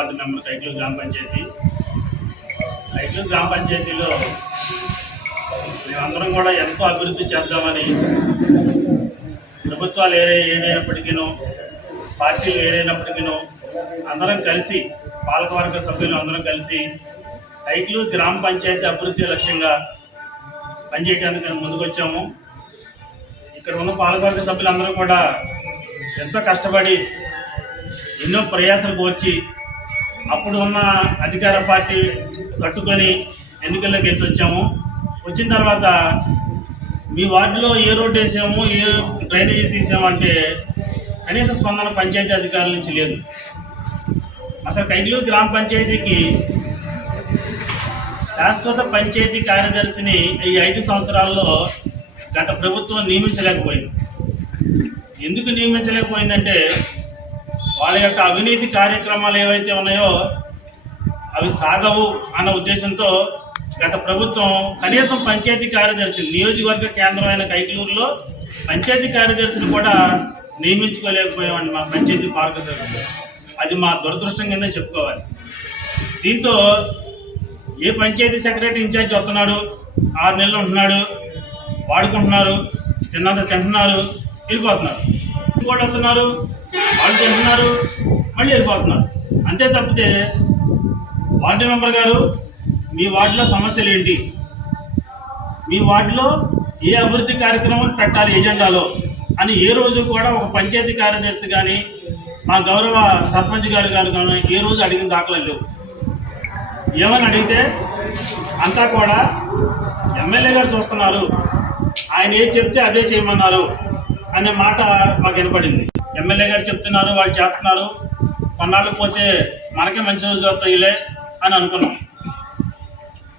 Ward member Kaikaluru గ్రామ పంచాయతీ. కైకలూరు గ్రామ పంచాయతీలో మేమందరం కూడా ఎంతో అభివృద్ధి చేద్దామని ప్రభుత్వాలు ఏ ఏదైనప్పటికీనో పార్టీలు ఏదైనప్పటికీనో అందరం కలిసి పాలకవర్గ సభ్యులు అందరం కలిసి కైకలూరు గ్రామ పంచాయతీ అభివృద్ధి లక్ష్యంగా పనిచేయడానికి ముందుకొచ్చాము. ఇక్కడ ఉన్న పాలకవర్గ సభ్యులందరూ కూడా ఎంతో కష్టపడి ఎన్నో ప్రయాసాలకు వచ్చి అప్పుడు ఉన్న అధికార పార్టీ తట్టుకొని ఎన్నికల్లో గెలిచి వచ్చాము వచ్చిన తర్వాత మీ వార్డులో ఏ రోడ్డు వేసాము ఏ డ్రైనేజీ తీసామంటే కనీస స్పందన పంచాయతీ అధికారుల నుంచి లేదు. అసలు కైగిలూరు గ్రామ పంచాయతీకి శాశ్వత పంచాయతీ కార్యదర్శిని ఈ ఐదు సంవత్సరాల్లో గత ప్రభుత్వం నియమించలేకపోయింది. ఎందుకు నియమించలేకపోయిందంటే వాళ్ళ యొక్క అవినీతి కార్యక్రమాలు ఏవైతే ఉన్నాయో అవి సాగవు అన్న ఉద్దేశంతో గత ప్రభుత్వం కనీసం పంచాయతీ కార్యదర్శి నియోజకవర్గ కేంద్రమైన కైకలూరులో పంచాయతీ కార్యదర్శిని కూడా నియమించుకోలేకపోయామండి మా పంచాయతీ పాలక సభ్యులు అది మా దురదృష్టం కింద చెప్పుకోవాలి. దీంతో ఏ పంచాయతీ సెక్రటరీ ఇన్ఛార్జ్ వస్తున్నాడు ఆరు నెలలు ఉంటున్నాడు వాడుకుంటున్నారు తిన్నంత తింటున్నారు వెళ్ళిపోతున్నారు. ఇంకోటి వాళ్ళు చేస్తున్నారు. మళ్ళీ వెళ్ళిపోతున్నారు. అంతే తప్పితే వార్డు మెంబర్ గారు మీ వార్డులో సమస్యలు ఏంటి? మీ వార్డులో ఏ అభివృద్ధి కార్యక్రమం పెట్టాలి ఎజెండాలో? అని ఏ రోజు కూడా ఒక పంచాయతీ కార్యదర్శి కానీ మా గౌరవ సర్పంచ్ గారు గారు కానీ ఏ రోజు అడిగిన దాఖలు లేవు. ఏమని అడిగితే అంతా కూడా ఎమ్మెల్యే గారు చూస్తున్నారు. ఆయన ఏం చెప్తే అదే చేయమన్నారు. అనే మాట మాకు వినపడింది. ఎమ్మెల్యే గారు చెప్తున్నారు వాళ్ళు చేస్తున్నారు. కొన్నాళ్ళు పోతే మనకే మంచి రోజు వస్తాయిలే అని అనుకున్నాం.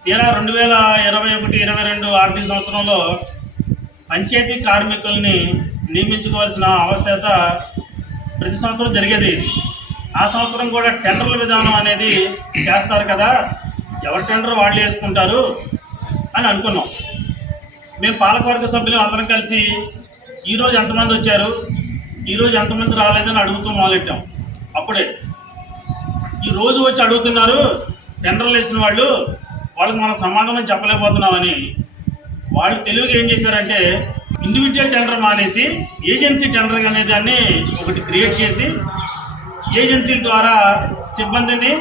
తీరా రెండు వేల ఇరవై ఒకటి ఇరవై రెండు ఆర్థిక సంవత్సరంలో పంచాయతీ కార్మికుల్ని నియమించుకోవాల్సిన ఆవశ్యత ప్రతి సంవత్సరం జరిగేది ఆ సంవత్సరం కూడా టెండర్ల విధానం అనేది చేస్తారు కదా ఎవరి టెండర్ వాళ్ళు వేసుకుంటారు అని అనుకున్నాం. మేము పాలకవర్గ సభ్యులు అందరం కలిసి ఈరోజు ఎంతమంది వచ్చారు? ఈరోజు ఎంతమంది రాలేదని అడుగుతూ మొదలెట్టాం. అప్పుడే. ఈ రోజు వచ్చి అడుగుతున్నారు టెండర్లు వేసిన వాళ్ళు వాళ్ళకి మనం సమాధానం చెప్పలేకపోతున్నామని. వాళ్ళు తెలివిగా ఏం చేశారంటే ఇండివిజువల్ టెండర్ మానేసి ఏజెన్సీ టెండర్ అనే దాన్ని ఒకటి క్రియేట్ చేసి ఏజెన్సీల ద్వారా సిబ్బందిని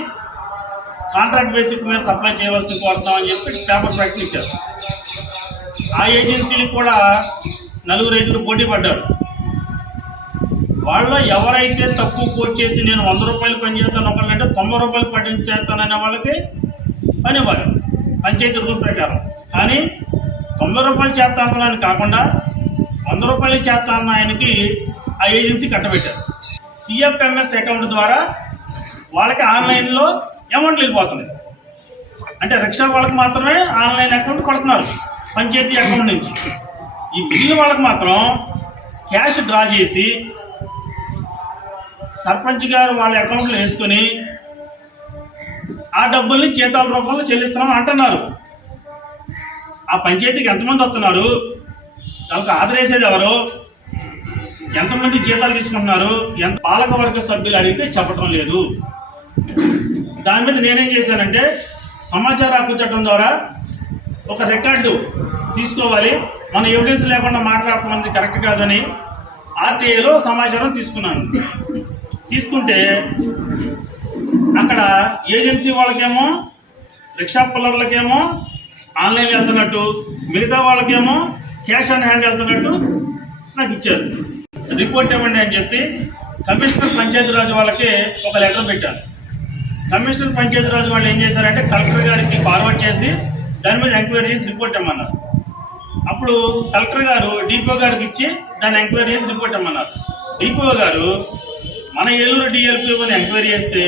కాంట్రాక్ట్ బేసిక్ మీద సప్లై చేయవలసి కోరుతామని చెప్పి పేపర్ ప్రకటించారు. ఆ ఏజెన్సీలకు కూడా నలుగురు రైతులు పోటీ పడ్డారు. వాళ్ళలో ఎవరైతే తక్కువ కోట్ చేసి నేను వంద రూపాయలు పనిచేస్తాను ఒకళ్ళంటే తొంభై రూపాయలు పని వాళ్ళకి పనివ్వాలి. పంచాయతీ రూల్ ప్రకారం. కానీ తొంభై రూపాయలు చేస్తానని కాకుండా వంద రూపాయలు చేస్తాను ఆయనకి ఆ ఏజెన్సీ కట్టబెట్టారు. సిఎఫ్ఎంఎస్ అకౌంట్ ద్వారా వాళ్ళకి ఆన్లైన్లో అమౌంట్లు వెళ్ళిపోతున్నాయి. అంటే రిక్షా వాళ్ళకి మాత్రమే ఆన్లైన్ అకౌంట్ కొడుతున్నారు. పంచాయతీ అకౌంట్ నుంచి. ఈ మిగిలిన వాళ్ళకి మాత్రం క్యాష్ డ్రా చేసి సర్పంచ్ గారు వాళ్ళ అకౌంట్లో వేసుకొని ఆ డబ్బుల్ని జీతాల రూపంలో చెల్లిస్తున్నాం అంటున్నారు. ఆ పంచాయతీకి ఎంతమంది వస్తున్నారు? వాళ్ళకి ఆదరేసేది ఎవరు? ఎంతమంది జీతాలు తీసుకుంటున్నారు? ఎంత పాలకవర్గ సభ్యులు అడిగితే చెప్పటం లేదు. దాని మీద నేనేం చేశానంటే సమాచార హక్కు చట్టం ద్వారా ఒక రికార్డు తీసుకోవాలి. మన ఎవిడెన్స్ లేకుండా మాట్లాడుతున్నది కరెక్ట్ కాదని ఆర్టీఐలో సమాచారం తీసుకున్నాను. తీసుకుంటే అక్కడ ఏజెన్సీ వాళ్ళకేమో రిక్షా పిల్లర్లకేమో ఆన్లైన్లో వెళ్తున్నట్టు మిగతా వాళ్ళకేమో క్యాష్ ఆన్ హ్యాండ్ వెళ్తున్నట్టు నాకు ఇచ్చారు. రిపోర్ట్ ఇవ్వండి అని చెప్పి కమిషనర్ పంచాయతీరాజ్ వాళ్ళకి ఒక లెటర్ పెట్టాను కమిషనర్ పంచాయతీరాజ్ వాళ్ళు ఏం చేశారంటే కలెక్టర్ గారికి ఫార్వర్డ్ చేసి దాని మీద ఎంక్వైరీ చేసి రిపోర్ట్ ఇమ్మన్నారు. అప్పుడు కలెక్టర్ గారు డిపో గారికి ఇచ్చి దాన్ని ఎంక్వైరీ చేసి రిపోర్ట్ ఇమ్మన్నారు. డిపో గారు మన ఏలూరు డిఎల్పిఓని ఎంక్వైరీ చేస్తే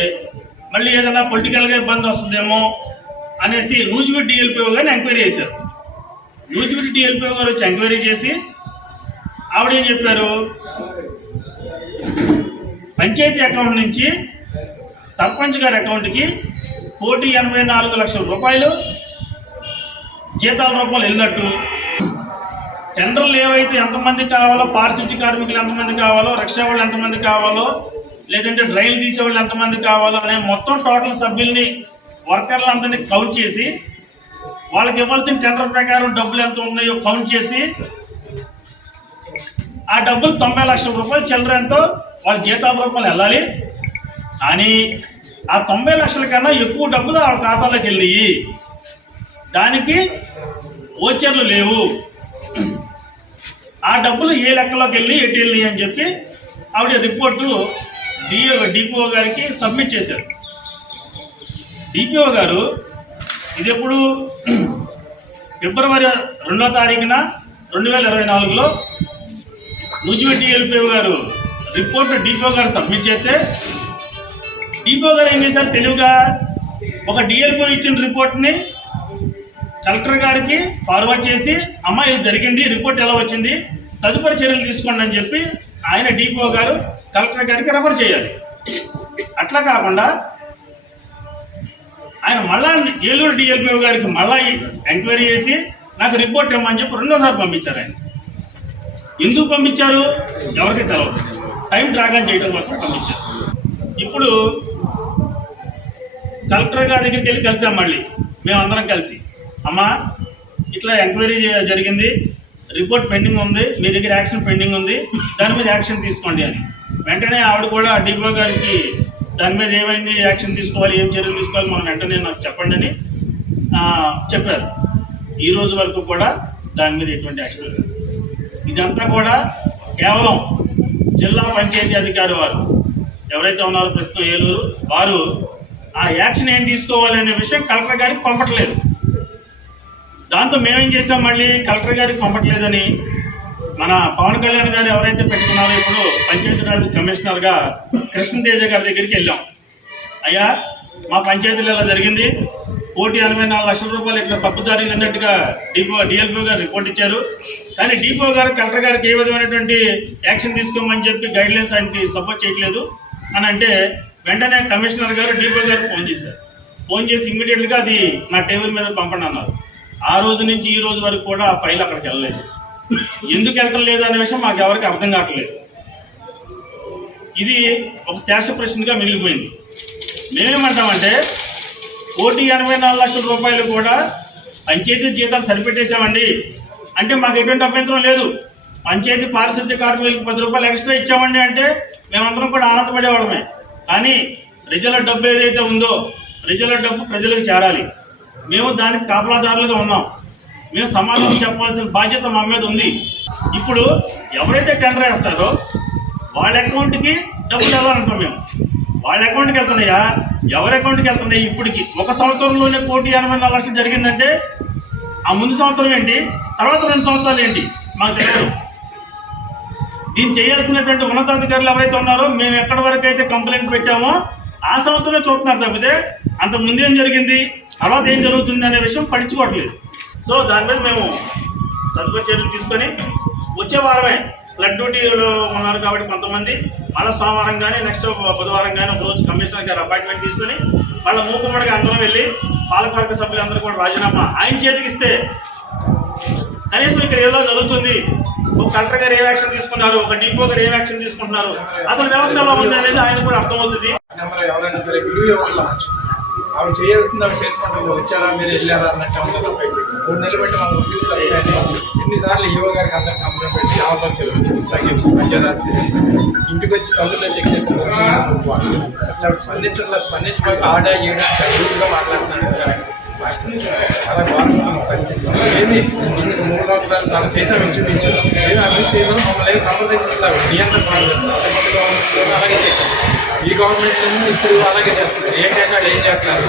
మళ్ళీ ఏదైనా పొలిటికల్గా ఇబ్బంది వస్తుందేమో అనేసి నూజివీడు డిఎల్పిఓ గారిని ఎంక్వైరీ చేశారు. నూజివీడు డిఎల్పిఓ గారు వచ్చి ఎంక్వైరీ చేసి ఆవిడ ఏం చెప్పారు? పంచాయతీ అకౌంట్ నుంచి సర్పంచ్ గారి అకౌంట్కి కోటి ఎనభై నాలుగు లక్షల రూపాయలు జీతాల రూపాయలు వెళ్ళినట్టు. టెండర్లు ఏవైతే ఎంతమంది కావాలో పారిశుద్ధ్య కార్మికులు ఎంతమంది కావాలో రక్షా వాళ్ళు ఎంతమంది కావాలో లేదంటే డ్రైన్ తీసేవాళ్ళు ఎంతమంది కావాలో అనే మొత్తం టోటల్ సభ్యుల్ని వర్కర్లు అందరినీ కౌంట్ చేసి వాళ్ళకి ఇవ్వాల్సిన టెండర్ ప్రకారం డబ్బులు ఎంత ఉన్నాయో కౌంట్ చేసి ఆ డబ్బులు తొంభై లక్షల రూపాయలు చిల్లర ఎంతో వాళ్ళ జీతాల రూపాయలు వెళ్ళాలి. కానీ ఆ తొంభై లక్షల కన్నా ఎక్కువ డబ్బులు వాళ్ళ ఖాతాలోకి వెళ్ళి దానికి ఓచర్లు లేవు. ఆ డబ్బులు ఏ లెక్కలోకి వెళ్ళి ఎటు వెళ్ళి అని చెప్పి ఆవిడ రిపోర్టు డిఓ డిపిఓ గారికి సబ్మిట్ చేశారు. డిపిఓ గారు ఇది ఎప్పుడు? ఫిబ్రవరి రెండో తారీఖున రెండు వేల ఇరవై నాలుగులో నూజివెట్టి ఎల్పిఓ గారు రిపోర్ట్ డిపిఓ గారు సబ్మిట్ చేస్తే డిపిఓ గారు ఏం చేశారు? తెలివిగా ఒక డిఎల్పిఓ ఇచ్చిన రిపోర్ట్ని కలెక్టర్ గారికి ఫార్వర్డ్ చేసి అమ్మ ఇది జరిగింది రిపోర్ట్ ఎలా వచ్చింది తదుపరి చర్యలు తీసుకోండి అని చెప్పి ఆయన డిపో గారు కలెక్టర్ గారికి రెఫర్ చేయాలి. అట్లా కాకుండా ఆయన మళ్ళా ఏలూరు డిఎల్పిఓ గారికి మళ్ళా ఎంక్వైరీ చేసి నాకు రిపోర్ట్ ఇవ్వమని చెప్పి రెండోసారి పంపించారు ఆయన. ఎందుకు పంపించారు? ఎవరికి తెలవదు. టైం డ్రాగన్ చేయడం కోసం పంపించారు. ఇప్పుడు కలెక్టర్ గారి దగ్గరికి వెళ్ళి కలిసాం మళ్ళీ. మేమందరం కలిసి. అమ్మా ఇట్లా ఎంక్వైరీ జరిగింది. రిపోర్ట్ పెండింగ్ ఉంది. మీ దగ్గర యాక్షన్ పెండింగ్ ఉంది. దాని మీద యాక్షన్ తీసుకోండి అని. వెంటనే ఆవిడ కూడా డిపో గారికి దాని మీద ఏమైంది యాక్షన్ తీసుకోవాలి ఏం చర్యలు తీసుకోవాలి మనం వెంటనే నాకు చెప్పండి అని చెప్పారు. ఈ రోజు వరకు కూడా దాని మీద ఎటువంటి యాక్షన్ ఇదంతా కూడా కేవలం జిల్లా పంచాయతీ అధికారి వారు ఎవరైతే ఉన్నారో ప్రస్తుతం ఏలూరు వారు ఆ యాక్షన్ ఏం తీసుకోవాలి అనే విషయం కలెక్టర్ గారికి పంపట్లేదు. దాంతో మేమేం చేసాం? మళ్ళీ కలెక్టర్ గారికి పంపట్లేదని మన పవన్ కళ్యాణ్ గారు ఎవరైతే పెట్టుకున్నారో ఇప్పుడు పంచాయతీరాజ్ కమిషనర్గా కృష్ణతేజ గారి దగ్గరికి వెళ్ళాం. అయ్యా మా పంచాయతీలో ఇలా జరిగింది. కోటి ఎనభై నాలుగు లక్షల రూపాయలు ఇట్లా తప్పుదారి అన్నట్టుగా డిపో డిఎల్పో గారు రిపోర్ట్ ఇచ్చారు. కానీ డిపో గారు కలెక్టర్ గారికి ఏ విధమైనటువంటి యాక్షన్ తీసుకోమని చెప్పి గైడ్లైన్స్ ఆయనకి సపోర్ట్ చేయట్లేదు అని అంటే వెంటనే కమిషనర్ గారు డిపో గారు ఫోన్ చేశారు. ఫోన్ చేసి ఇమ్మీడియట్గా అది నా టేబుల్ మీద పంపండి అన్నారు. ఆ రోజు నుంచి ఈ రోజు వరకు కూడా ఆ ఫైల్ అక్కడికి వెళ్ళలేదు. ఎందుకు వెళ్ళలేదు అనే విషయం మాకు ఎవరికి అర్థం కావట్లేదు. ఇది ఒక శేష ప్రశ్నగా మిగిలిపోయింది. మేమేమంటామంటే కోటి ఎనభై నాలుగు లక్షల రూపాయలు కూడా పంచాయతీ జీతాలు సరిపెట్టేశామండి. అంటే మాకు ఎటువంటి అభ్యంతరం లేదు. పంచాయతీ పారిశుద్ధ్య కార్మికులకు పది రూపాయలు ఎక్స్ట్రా ఇచ్చామండి అంటే మేమందరం కూడా ఆనందపడేవాళ్ళమే. కానీ ప్రజల డబ్బు ఏదైతే ఉందో ప్రజల డబ్బు ప్రజలకు చేరాలి. మేము దానికి కాపలాదారులుగా ఉన్నాం. మేము సమాధానం చెప్పాల్సిన బాధ్యత మా మీద ఉంది. ఇప్పుడు ఎవరైతే టెండర్ వేస్తారో వాళ్ళ అకౌంట్కి డబ్బులు వెళ్ళాలంటాం మేము. వాళ్ళ అకౌంట్కి వెళ్తున్నాయా? ఎవరి అకౌంట్కి వెళ్తున్నాయి ఇప్పటికి? ఒక సంవత్సరంలోనే కోటి ఎనభై నాలుగు లక్షలు జరిగిందంటే ఆ ముందు సంవత్సరం ఏంటి? తర్వాత రెండు సంవత్సరాలు ఏంటి? మాకు తెలియదు. దీన్ని చేయాల్సినటువంటి ఉన్నతాధికారులు ఎవరైతే ఉన్నారో మేము ఎక్కడి వరకు అయితే కంప్లైంట్ పెట్టామో ఆ సంవత్సరమే చూస్తున్నారు తప్పితే అంత ముందేం జరిగింది? తర్వాత ఏం జరుగుతుంది అనే విషయం పట్టించుకోవట్లేదు. సో దాని మీద మేము తదుపరి చర్యలు తీసుకొని వచ్చే వారమే ఫ్లడ్ డ్యూటీలో ఉన్నారు కాబట్టి కొంతమంది మళ్ళీ సోమవారం కానీ నెక్స్ట్ బుధవారం కానీ ఒక రోజు కమిషనర్ గారు అపాయింట్మెంట్ తీసుకొని మళ్ళీ మూకుమ్మడిగా అందరం వెళ్ళి పాలకవర్గ సభ్యులందరూ కూడా రాజీనామా ఆయన చేతికిస్తే కనీసం ఇక్కడ ఏదో జరుగుతుంది. ఒక కలెక్టర్ గారు ఏ యాక్షన్ తీసుకున్నారు? ఒక డిపో గారు ఏ యాక్షన్ తీసుకుంటున్నారు? అసలు వ్యవస్థ ఎలా ఉంది అనేది ఆయన కూడా అర్థమవుతుంది. ఎవరైనా సరే విలువ ఇవ్వాలి? ఆవిడ చేయాల్సింది ఆవిడ చేసుకుంటుంది వచ్చారా మీరు వెళ్ళారా? అన్నట్టు ఉంటుంది తప్ప మూడు నెలలు పెట్టి మనం ఉద్యోగులు ఎన్నిసార్లు ఈవో గారికి అందరు కంప్లైంట్ పెట్టి ఆవతం చెల్లించి ఇంటికి వచ్చి సభ్యుల్లో చెక్ చేస్తున్నారు అసలు ఆవిడ స్పందించట్లేదు స్పందించడానికి ఆర్డర్ చేయడానికి అభివృద్ధిగా మాట్లాడుతున్నాడు చాలా బాగుంటుంది పరిస్థితి ఏది మూడు సంవత్సరాలు తాను చేసిన చూపించాం ఏమి అభివృద్ధి చేయడం మమ్మల్ని సంప్రదించట్లేదు నియంత్రణ అలాగే చేశాం ఈ గవర్నమెంట్ ఇప్పుడు అలాగే చేస్తున్నారు. ఏ కేకాడు ఏం చేస్తున్నారు?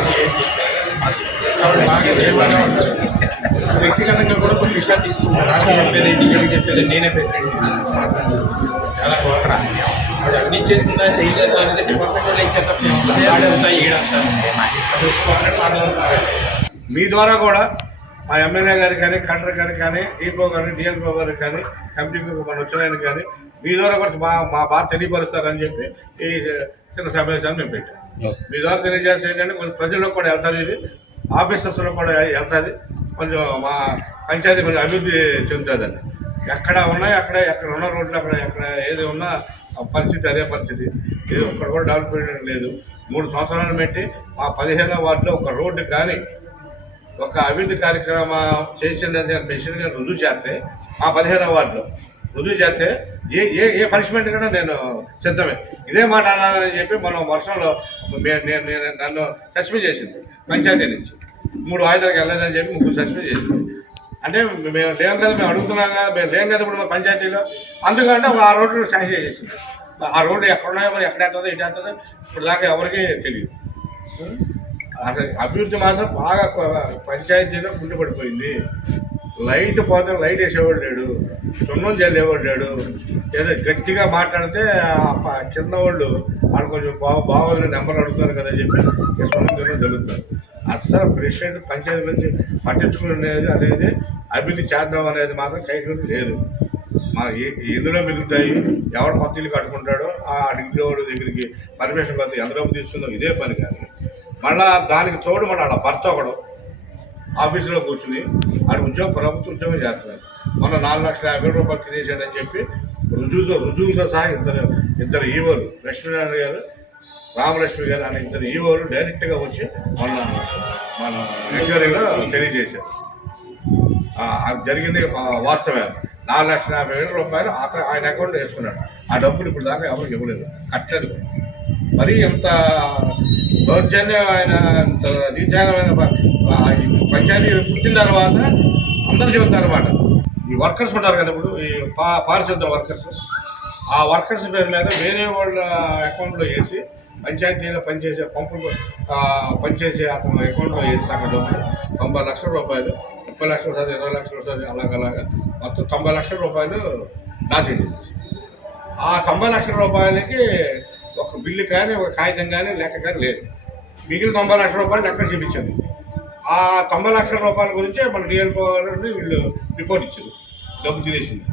కాబట్టి బాగా నిర్మాణం ఉంటారు వ్యక్తిగతంగా కూడా కొన్ని విషయాలు తీసుకుంటారు. నాకు చెప్పేది ఇంటికి చెప్పేది నేనే ప్రెసిడెంట్ చాలా కోపరా అది అన్ని చేస్తుందా చేయలేదా అనేది డిపార్ట్మెంట్ వాళ్ళు ఏం చేస్తారు ఆడంతా ఈడంతా సార్ వచ్చినట్టు మాట్లాడుతున్నారు. మీ ద్వారా కూడా మా ఎమ్మెల్యే గారికి కానీ కలెక్టర్ గారికి కానీ డిపో కానీ డిఎల్పో గారికి కానీ ఎంపీపీ మన వచ్చినాయని కానీ మీ ద్వారా కూడా మా మా బాధ తెలియపరుస్తారని చెప్పి ఈ చిన్న సమావేశాన్ని మేము పెట్టాం. మీ ద్వారా తెలియజేస్తే ఏంటంటే కొంచెం ప్రజల్లో కూడా వెళ్తుంది ఇది. ఆఫీసర్స్లో కూడా వెళ్తుంది. కొంచెం మా పంచాయతీ కొంచెం అభివృద్ధి చెందుతుందండి ఎక్కడ ఉన్నాయి అక్కడ ఎక్కడ ఉన్న రోడ్లు అక్కడ ఎక్కడ ఏది ఉన్నా పరిస్థితి అదే పరిస్థితి. ఇది ఒక్కడ కూడా డెవలప్మెంట్ లేదు. మూడు సంవత్సరాలు పెట్టి ఆ పదిహేనవ వార్డులో ఒక రోడ్డు కానీ ఒక అభివృద్ధి కార్యక్రమం చేసిందని మెషిన్ గారు రుజువు చేస్తే ఆ పదిహేను వార్డులో రుజువు చేస్తే ఏ ఏ ఏ పనిష్మెంట్ కూడా నేను సిద్ధమే. ఇదే మాట అనాలని చెప్పి మనం వర్షంలో నేను నేను నన్ను సస్పెండ్ చేసింది పంచాయతీ నుంచి. మూడు వాయిదాలకు వెళ్ళలేదని చెప్పి ముగ్గురు సస్పెండ్ చేసింది. అంటే మేము లేం కదా మేము అడుగుతున్నాం కదా మేము లేం కదా ఇప్పుడు మా పంచాయతీలో. అందుకంటే ఆ రోడ్డు శాంక్షన్ చేసింది ఆ రోడ్డు ఎక్కడ ఉన్నాయో మరి ఎక్కడ వెళ్తుందో ఇటు వెళ్తుందో ఇప్పుడు దాకా ఎవరికీ తెలియదు. అసలు అభివృద్ధి మాత్రం బాగా పంచాయతీలో పంచాయతీలో కుండిపడిపోయింది లైట్ పోతే లైట్ వేసేవాడు లేడు. సున్నం చల్లేవాడు లేడు. ఏదో గట్టిగా మాట్లాడితే ఆ ప- కింద వాళ్ళు వాళ్ళు కొంచెం బాగా బాగోదు నెంబర్ అడుగుతారు కదా అని చెప్పి సున్నం తినడం జరుగుతుంది. అస్సలు ప్రెసిడెంట్ పంచాయతీ నుంచి పట్టించుకునేది అనేది అభివృద్ధి చేద్దాం అనేది మాత్రం కైకృతి లేదు. మా ఎందులో మిగులుతాయి. ఎవడు కొత్త ఇల్లు కట్టుకుంటాడో ఆ అడిగినోడు దగ్గరికి పర్మిషన్ కొత్త డబ్బు తీసుకుందో. ఇదే పని కానీ మళ్ళా దానికి తోడు మన వాళ్ళ భర్త ఒకడు ఆఫీసులో కూర్చుని ఆడ ఉద్యోగం ప్రభుత్వ ఉద్యోగం చేస్తున్నాడు. మొన్న నాలుగు లక్షల యాభై రూపాయలు తినేసాడని చెప్పి రుజువుతో రుజువులతో సహా ఇద్దరు ఇద్దరు ఈవోలు లక్ష్మీనారాయణ గారు రామలక్ష్మి గారు అనే ఇద్దరు ఈవోలు డైరెక్ట్గా వచ్చి మొన్న మన ఎంక్వైరీలో తెలియజేశారు. అది జరిగింది వాస్తవమే. నాలుగు లక్షల యాభై వేల రూపాయలు అక్కడ ఆయన అకౌంట్లో వేసుకున్నాడు. ఆ డబ్బులు ఇప్పుడు దాకా ఎవరికి ఇవ్వలేదు. కట్టలేదు. మరి ఎంత దౌర్జన్యమైన ఆయన పంచాయతీ పుట్టిన తర్వాత అందరూ చెబుతారు అనమాట ఈ వర్కర్స్ ఉంటారు కదా ఇప్పుడు ఈ పా పారిశుద్ధ వర్కర్స్. ఆ వర్కర్స్ పేరు మీద వేరే వాళ్ళ అకౌంట్లో వేసి పంచాయతీలో పనిచేసే పంపులు పనిచేసే అతను అకౌంట్లో వేసి సగటు డబ్బులు తొంభై లక్షల రూపాయలు ముప్పై లక్షలు సార్ ఇరవై లక్షలు సార్ అలాగలాగా మొత్తం తొంభై లక్షల రూపాయలు దాచేసేసి ఆ తొంభై లక్షల రూపాయలకి ఒక బిల్లు కానీ ఒక కాగితం కానీ లెక్క కానీ లేదు. మిగిలిన తొంభై లక్షల రూపాయలు లెక్క చూపించింది ఆ తొంభై లక్షల రూపాయల గురించి మన డిఎల్పో వీళ్ళు రిపోర్ట్ ఇచ్చారు. డబ్బు తినేసింది